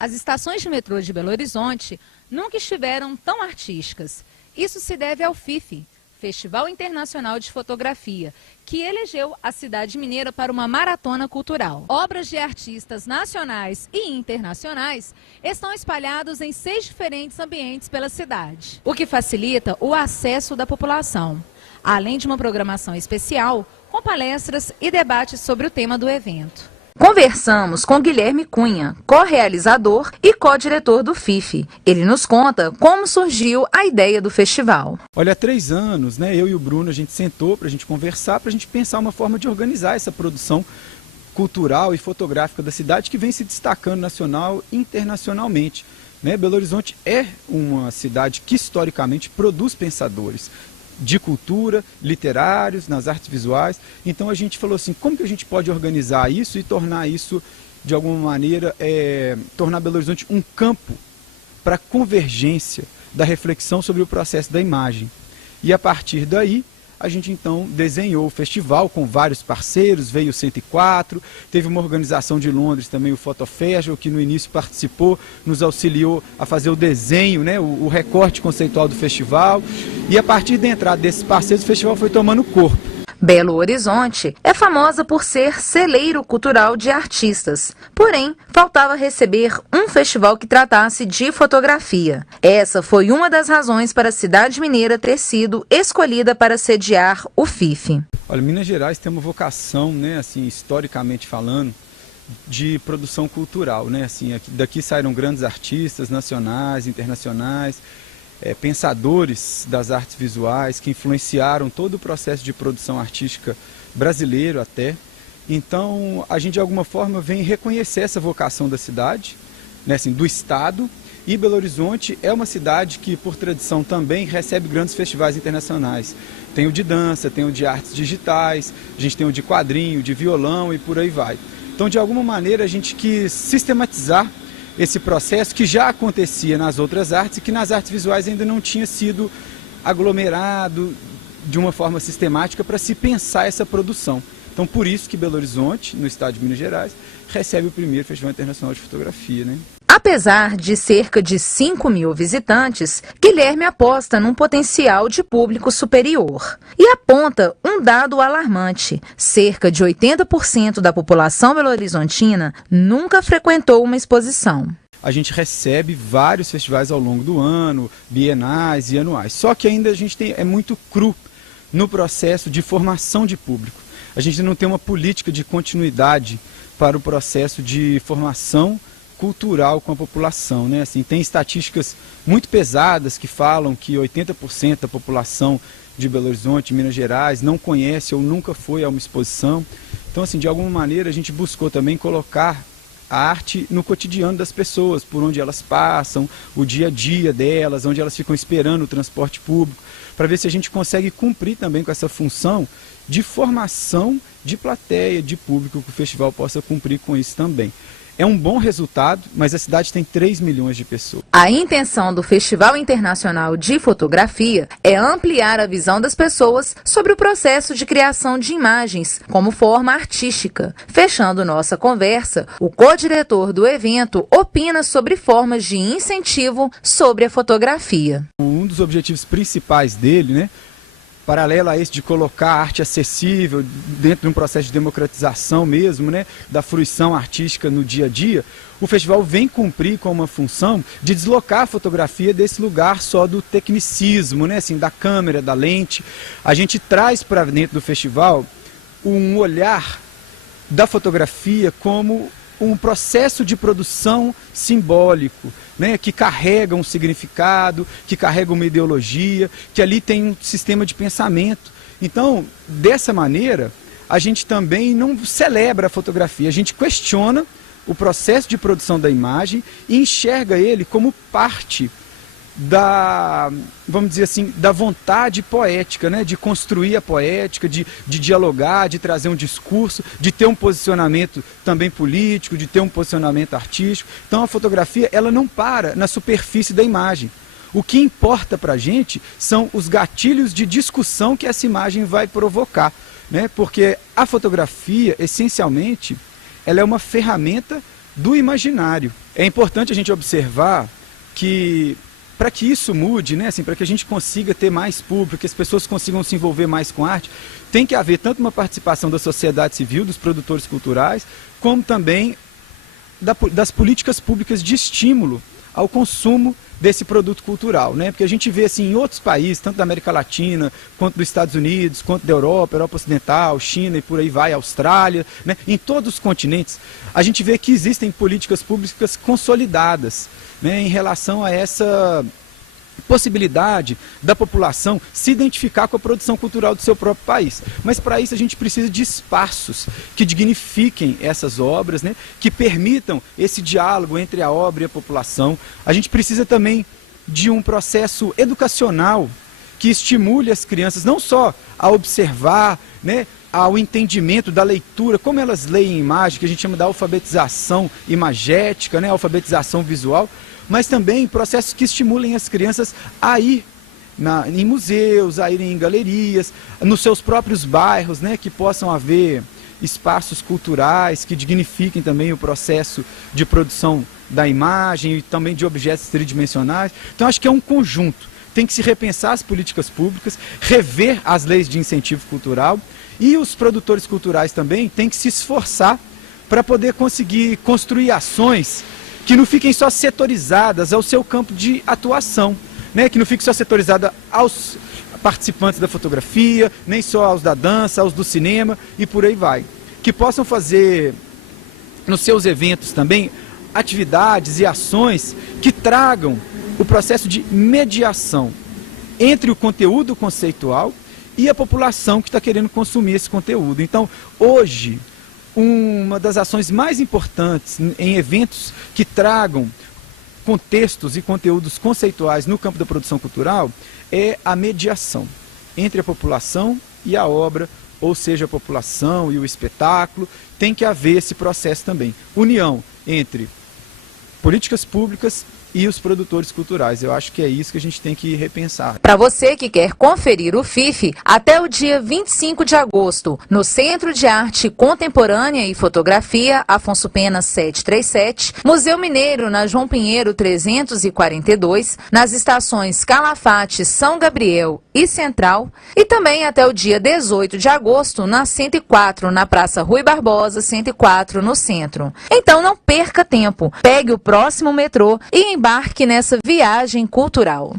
As estações de metrô de Belo Horizonte nunca estiveram tão artísticas. Isso se deve ao FIFE, Festival Internacional de Fotografia, que elegeu a cidade mineira para uma maratona cultural. Obras de artistas nacionais e internacionais estão espalhados em 6 diferentes ambientes pela cidade, o que facilita o acesso da população, além de uma programação especial com palestras e debates sobre o tema do evento. Conversamos com Guilherme Cunha, co-realizador e co-diretor do FIFE. Ele nos conta como surgiu a ideia do festival. Olha, há 3 anos, eu e o Bruno, a gente sentou para a gente conversar, para a gente pensar uma forma de organizar essa produção cultural e fotográfica da cidade que vem se destacando nacional e internacionalmente. Belo Horizonte é uma cidade que historicamente produz pensadores de cultura, literários, nas artes visuais. Então a gente falou assim, como que a gente pode organizar isso e tornar isso, de alguma maneira, tornar Belo Horizonte um campo para convergência da reflexão sobre o processo da imagem. E a partir daí, a gente então desenhou o festival com vários parceiros, veio o 104, teve uma organização de Londres também, o Photofestival, que no início participou, nos auxiliou a fazer o desenho, o recorte conceitual do festival. E a partir da entrada desses parceiros, o festival foi tomando corpo. Belo Horizonte é famosa por ser celeiro cultural de artistas, porém, faltava receber um festival que tratasse de fotografia. Essa foi uma das razões para a cidade mineira ter sido escolhida para sediar o FIFE. Olha, Minas Gerais tem uma vocação, assim, historicamente falando, de produção cultural, assim, daqui saíram grandes artistas nacionais, internacionais, pensadores das artes visuais que influenciaram todo o processo de produção artística brasileiro até. Então, a gente de alguma forma vem reconhecer essa vocação da cidade, assim, do estado, e Belo Horizonte é uma cidade que, por tradição também, recebe grandes festivais internacionais. Tem o de dança, tem o de artes digitais, a gente tem o de quadrinho, de violão e por aí vai. Então, de alguma maneira, a gente quis sistematizar esse processo que já acontecia nas outras artes e que nas artes visuais ainda não tinha sido aglomerado de uma forma sistemática para se pensar essa produção. Então, por isso que Belo Horizonte, no estado de Minas Gerais, recebe o primeiro Festival Internacional de Fotografia. Apesar de cerca de 5.000 visitantes, Guilherme aposta num potencial de público superior e aponta um dado alarmante. Cerca de 80% da população belo-horizontina nunca frequentou uma exposição. A gente recebe vários festivais ao longo do ano, bienais e anuais, só que ainda a gente é muito cru no processo de formação de público. A gente não tem uma política de continuidade para o processo de formação cultural com a população, Assim, tem estatísticas muito pesadas que falam que 80% da população de Belo Horizonte, Minas Gerais, não conhece ou nunca foi a uma exposição. Então, assim, de alguma maneira a gente buscou também colocar a arte no cotidiano das pessoas, por onde elas passam, o dia a dia delas, onde elas ficam esperando o transporte público, para ver se a gente consegue cumprir também com essa função de formação de plateia, de público, que o festival possa cumprir com isso também. É um bom resultado, mas a cidade tem 3 milhões de pessoas. A intenção do Festival Internacional de Fotografia é ampliar a visão das pessoas sobre o processo de criação de imagens como forma artística. Fechando nossa conversa, o co-diretor do evento opina sobre formas de incentivo sobre a fotografia. Um dos objetivos principais dele, paralelo a esse de colocar a arte acessível dentro de um processo de democratização mesmo, da fruição artística no dia a dia, o festival vem cumprir com uma função de deslocar a fotografia desse lugar só do tecnicismo, assim, da câmera, da lente. A gente traz para dentro do festival um olhar da fotografia como um processo de produção simbólico, que carrega um significado, que carrega uma ideologia, que ali tem um sistema de pensamento. Então, dessa maneira, a gente também não celebra a fotografia, a gente questiona o processo de produção da imagem e enxerga ele como parte da, vamos dizer assim, da vontade poética, de construir a poética, de dialogar, de trazer um discurso, de ter um posicionamento também político, de ter um posicionamento artístico. Então a fotografia, ela não para na superfície da imagem. O que importa para a gente são os gatilhos de discussão que essa imagem vai provocar, Porque a fotografia, essencialmente, ela é uma ferramenta do imaginário. É importante a gente observar que, para que isso mude, né, assim, para que a gente consiga ter mais público, que as pessoas consigam se envolver mais com arte, tem que haver tanto uma participação da sociedade civil, dos produtores culturais, como também das políticas públicas de estímulo ao consumo desse produto cultural, né? Porque a gente vê assim em outros países, tanto da América Latina, quanto dos Estados Unidos, quanto da Europa, Europa Ocidental, China e por aí vai, Austrália, né? Em todos os continentes, a gente vê que existem políticas públicas consolidadas, né, em relação a essa possibilidade da população se identificar com a produção cultural do seu próprio país. Mas para isso a gente precisa de espaços que dignifiquem essas obras, né, que permitam esse diálogo entre a obra e a população. A gente precisa também de um processo educacional que estimule as crianças não só a observar, né, ao entendimento da leitura, como elas leem imagem, que a gente chama da alfabetização imagética, né, alfabetização visual, mas também processos que estimulem as crianças a ir em museus, a irem em galerias, nos seus próprios bairros, né, que possam haver espaços culturais que dignifiquem também o processo de produção da imagem e também de objetos tridimensionais. Então acho que é um conjunto, tem que se repensar as políticas públicas, rever as leis de incentivo cultural, e os produtores culturais também têm que se esforçar para poder conseguir construir ações que não fiquem só setorizadas ao seu campo de atuação, né? Que não fique só setorizada aos participantes da fotografia, nem só aos da dança, aos do cinema e por aí vai. Que possam fazer nos seus eventos também atividades e ações que tragam o processo de mediação entre o conteúdo conceitual e a população que está querendo consumir esse conteúdo. Então, hoje, uma das ações mais importantes em eventos que tragam contextos e conteúdos conceituais no campo da produção cultural é a mediação entre a população e a obra, ou seja, a população e o espetáculo. Tem que haver esse processo também. União entre políticas públicas e os produtores culturais. Eu acho que é isso que a gente tem que repensar. Para você que quer conferir o FIFE, até o dia 25 de agosto, no Centro de Arte Contemporânea e Fotografia, Afonso Pena 737, Museu Mineiro, na João Pinheiro 342, nas estações Calafate, São Gabriel e Central, e também até o dia 18 de agosto, na 104, na Praça Rui Barbosa, 104, no centro. Então não perca tempo, pegue o próximo metrô e embarque nessa viagem cultural.